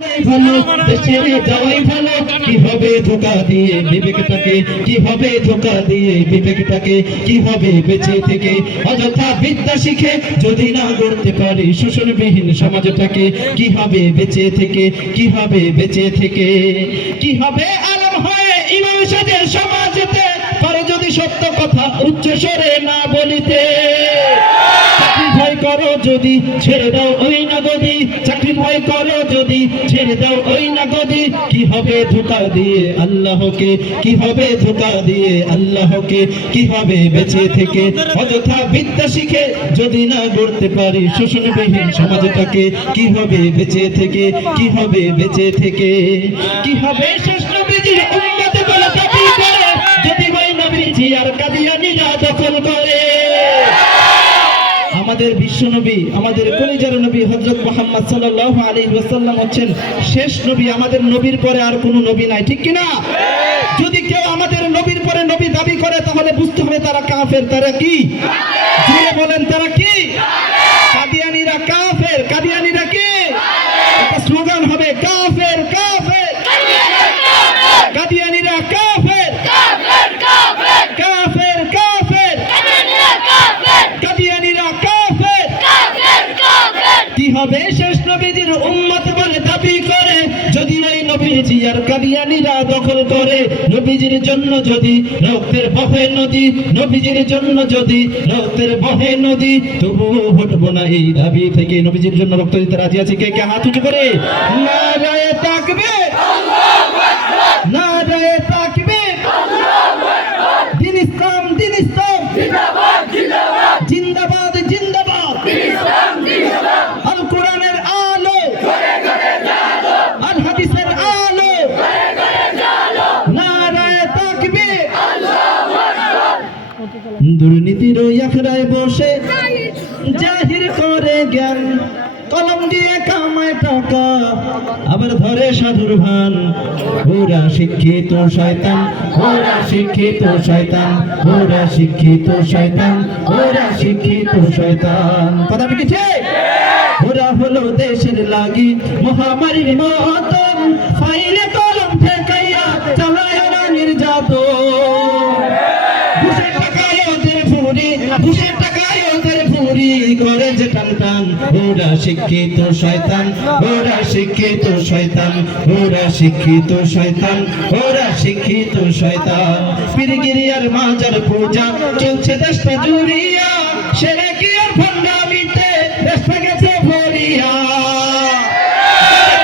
ভালো ছেড়ে যাওয়াই ভালো। কিভাবে ধোঁকা দিয়ে বিবেকটাকে, কিভাবে ধোঁকা দিয়ে বিবেকটাকে, কিভাবে বেঁচে থেকে অযথা বিদ্যা শিখে যদি না গড়তে পারি শোষণবিহীন সমাজটাকে, কিভাবে বেঁচে থেকে, কিভাবে বেঁচে থেকে, কিভাবে আলম হয়ে ইমাম সাহেবের সমাজেতে পারে যদি সত্য কথা উচ্চ স্বরে না বলিতে। চাকরি ভয় করো যদি ছেড়ে দাও ওই না গদি, চাকরি ভয় করো যদি ছেড়ে দাও ওই না গদি। কি হবে ধোঁকা দিয়ে আল্লাহকে, কি হবে ধোঁকা দিয়ে আল্লাহকে, কি হবে বেঁচে থেকে অযথা বিদ্যা শিখে যদি না গড়তে পারি শোষণবিহীন সমাজটাকে, কি হবে বেঁচে থেকে, কি হবে বেঁচে থেকে, কি হবে শেষ নবীজির উম্মত বলে দাবি করে যদি ওই নবীজি আর কাদিয়ানীরা দখল করে। আমাদের বিশ্বনবী, আমাদের কলিজার নবী হযরত মুহাম্মদ সাল্লাল্লাহু আলাইহি ওয়াসাল্লাম হচ্ছেন শেষ নবী। আমাদের নবীর পরে আর কোনো নবী নাই, ঠিক কি না? যদি কেউ আমাদের নবীর পরে নবী দাবি করে তাহলে বুঝতে হবে তারা কাফের। তারা কি? জোরে বলেন, তারা কি? কাদিয়ানীরা কাফের। কাদিয়ানীরা কি? একটা স্লোগান হবে, কাফের কাফের, কাদিয়ানীরা কাফের, কাফের কাফের, কাদিয়ানীরা কাফের। কি হবে শেষ নবীজির উম্মত বলে দাবি করে যদি ওই নবীজি আর কাদিয়ানীরা দখল করে। নবীজির জন্য যদি রক্তের বহে নদী, নবীজির জন্য যদি রক্তের বহে নদী, তবুও হটবো না এই দাবি থেকে। নবীজির জন্য রক্ত দিতে রাজি আছে কে কে? হাত উঁচু করে নারায়ে তাকবীর, নারায়ে তাকবীর, দিন ইসলাম, দিন ইসলাম জিন্দাবাদ, জিন্দাবাদ, জিন্দাবাদ, জিন্দাবাদ, দিন ইসলাম, দিন ইসলাম, আল কোরআনের আলো ঘরে ঘরে জালো, আল হাদিসের আলো ঘরে ঘরে জালো, নারায়ে তাকবীর, আল্লাহু আকবার। দুর্নীতির আখড়ায় বসে জাহির করে জ্ঞান, কলম দিয়ে কামায় টাকা আবার ধরে সাধুর ভান। ওরা শিক্ষিত শয়তান, ওরা শিক্ষিত শয়তান, ওরা শিক্ষিত শয়তান, ওরা শিক্ষিত শয়তান। কথা কি ঠিক? ওরা হলো দেশের লাগি মহামারীর মতন, ফাইলে কলম ঠেকাইয়া চালায় ওরা নির্যাতন। ঘুষের টাকায় ওদের ফুরি, ঘুষের টাকায় ওদের ফুরি করে যে টান টান। ওরা শিক্ষিত শয়তান, ওরা শিক্ষিত শয়তান, ওরা শিক্ষিত শয়তান, ওরা শিক্ষিত শয়তান। পীরগিরিয়ার মাজার পূজা চলছে দেশটা জুড়িয়া, সেরে কি আর ভণ্ডামিতে দেশটা গেছে ভরিয়া।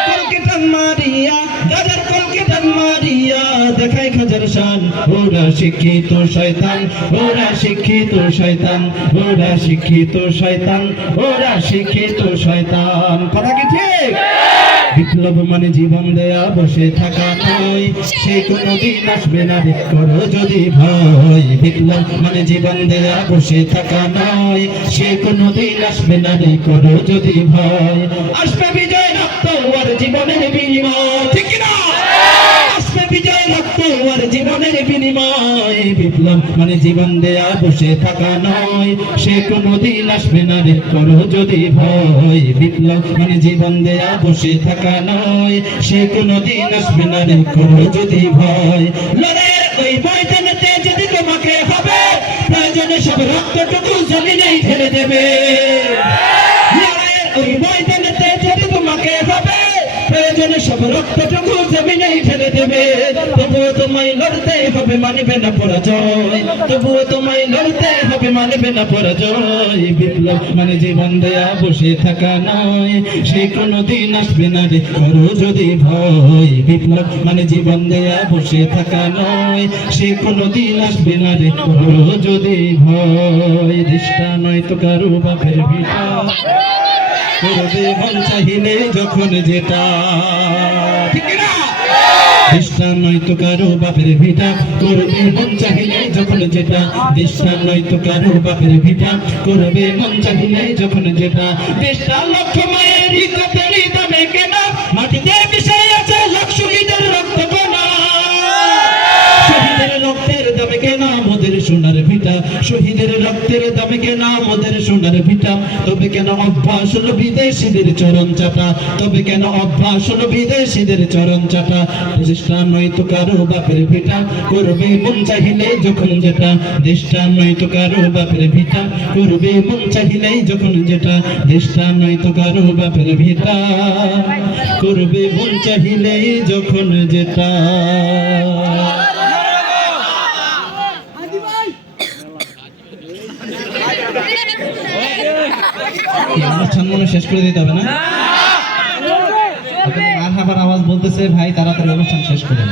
কলকেটান মারিয়া, গাজার কলকেটান মারিয়া দেখাই খাজার শান। ওরা শিক্ষিত শয়তান, ওরা শিক্ষিত শয়তান, ওরা শিক্ষিত শয়তান, ওরা শিক্ষিত শয়তান। কথা কি ঠিক? বিপ্লব মানে জীবন দেয়া বসে থাকা নয়, সে কোনদিন আসবে না রে করো যদি ভয়। বিপ্লব মানে জীবন দেয়া বসে থাকা নয়, সে কোনদিন আসবে না রে করো যদি ভয়। আসবে বিজয় রক্ত আর জীবনের বিনিময়, ঠিক না? আসবে বিজয় রক্ত আর জীবনের বিনিময়। বিপ্লব মানে জীবন দেয়া বসে থাকা নয়, সে কোনদিন আসবে না রে করো যদি ভয়। বিপ্লব মানে জীবন দেয়া বসে থাকা নয়, সে কোনদিন আসবে না রে করো যদি ভয়। লড়াইয়ের ওই ময়দানেতে যদি তোমাকে হবে, প্রয়োজনে সব রক্তটুকু জমিনেই ঢেলে দেবে। লড়াইয়ের ওই ময়দানেতে যদি তোমাকে হবে, প্রয়োজনে সব রক্তটুকু জমিনেই ঢেলে দেবে। তবুও তোমায় লড়তে হবে, মানবে না পরাজয়। তবুও তোমায় লড়তে হবে, মানবে না পরাজয়। বিপ্লব মানে জীবন দেয়া বসে থাকা নয়, সে কোনদিন আসবে না রে করো যদি ভয়। বিপ্লব মানে জীবন দেয়া বসে থাকা নয়, সে কোনদিন আসবে না রে করো যদি ভয়। দৃষ্টা নয় তো কারো বাপের ভিটা, করবে মন চাহিলে যখন যেটা, ঠিক না? দৃষ্টা নয় তো কারো বাপের ভিটা, করবে মন চাহিলে যখন যেটা। দৃষ্টা নয় তো কারো বাপের ভিটা, করবে মন চাহিলে যখন যেটা। দৃষ্টা লক্ষ মায়ের ইজ্জতের দামে কেনা, মাটিতে মিশে আছে লাখ শহীদের রক্ত গোনা। শহীদের রক্তের দামে কেনা মোদের সোনার ভিটা, শহীদের রক্তের দামে কেন আমাদের সোনার ভিটা, তবে কেন অভ্যাস হলো বিদেশিদের চরণ চাটা, তবে কেন অভ্যাস হলো বিদেশিদের চরণ চাটা। দেশটা নয়তো কারো বাপের ভিটা, করবে মন চাহিলে যখন যেটা, দেশটা নয়তো কারো বাপের ভিটা, করবে মন চাহিলেই যখন যেটা, দেশটা নয়তো কারো বাপের ভিটা, করবে মন চাহিলেই যখন যেটা। অনুষ্ঠান মনে শেষ করে দিতে হবে না? মারহাবার আওয়াজ বলতেছে ভাই তাড়াতাড়ি অনুষ্ঠান শেষ করেন।